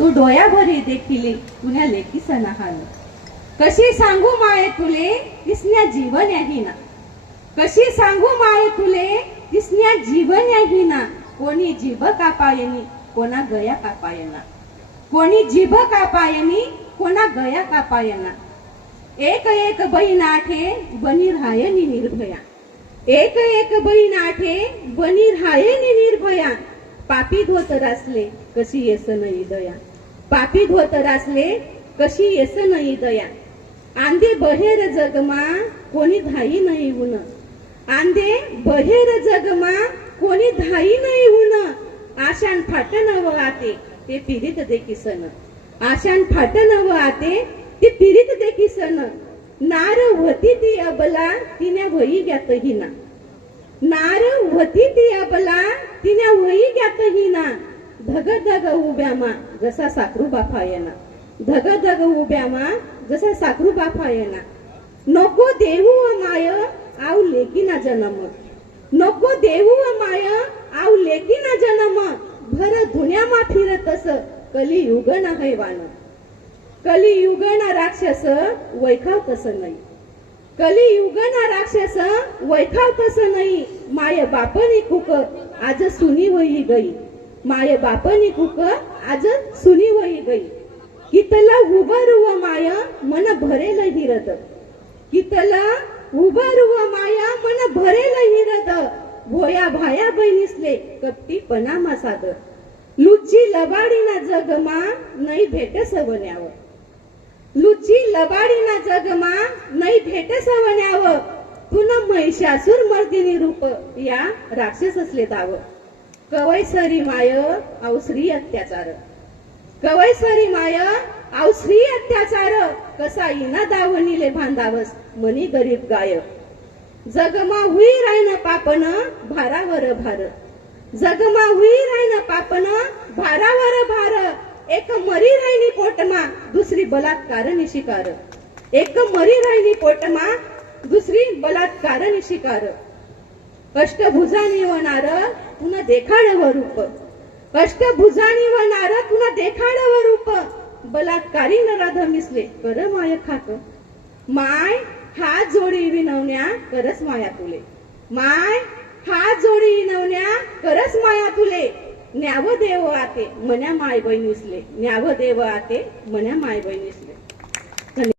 तू डोयाभरी देखिले तुझ्या लेखी सणाहान कशी सांगू माये तुले दिसण्या जीवन याही ना कशी सांगू माये तुले दिसण्या जीवन याही ना कोणी जीभ कापायनी कोणा गया कापायना. कोणी जीभ कापायनी कोणा गया कापायना. एक एक बहीण आठे बनी रायनी निर्भया. एक एक बहीण आठे बनी रायनी निर्भया. पापी धोतर असले कशी येस नाही दया पापी धोतरासले कशी येस नाही दया. आंदे बहेर जगमा कोणी धाई नाही उन आंदे बहेर जगमा कोणी धाई नाही उन आशान फाटन व आते ते पिरित देखी सन आशान फाटन व आते ते पिरित देखी सन नार होती ती अबला तिने वही घ्यात हिना. नार होती ती अबला तिने वही घ्यात हिना. धग धग उभ्यामा जसा साखरू बाफा येना धग धग उभ्यामा जसा साखरू बाफा येना नको देऊ माय माय लेकी ना जन्म. नको देऊ माय माय लेकी ना जन्म. भर धुन्यामा फिरतस कली युग ना हैवान. कलियुग ना राक्षस वैखाव तस नाही. कलियुग ना राक्षस वैखाव तस नाही. माय बापनी कुक आज सुनी वही गई. माय बापनी कुक आज सुनी वही गई. कितला उभा रुव माया मन भरेल हिरत. कितला उभा रुव माया मन भरेल हिरत. भोया भाया बहिणीसले कपटी पनामा सादर लुच्ची लबाडीना जगमा नाही भेट सवन्याव लुच्ची लबाडीना जगमा नाही भेट सवण्यावर पुन्हा महिषासूर मर्दिनी रूप या राक्षस असले दाव. कवयसरी माय अवसरी अत्याचार. कवयसरी माय अवसरी अत्याचार. कसा इना दावणीले बांधावस मनी गरीब गाय. जगमा हुई रायन पापन भारावर भार. जगमा हुई रायन पापन भारावर भार. एक मरी राहिली पोटमा दुसरी बलात्कार शिकार. एक मरी राहिली पोटमा दुसरी बलात्कार शिकार. अष्टभुजा निवणार पुन्हा देखाडव रूप. अष्टभुजा निवणार पुन्हा देखाडव रूप. बलात्कारी नराध मिसले कर माय खाक. माय हात जोडी विनवण्या करस माया तुले. माय हात जोडी विनवण्या करस माया तुले. न्याव देव आते मन्या माय बहिणीसले न्याव देव आते मन्या माय बहिणीसले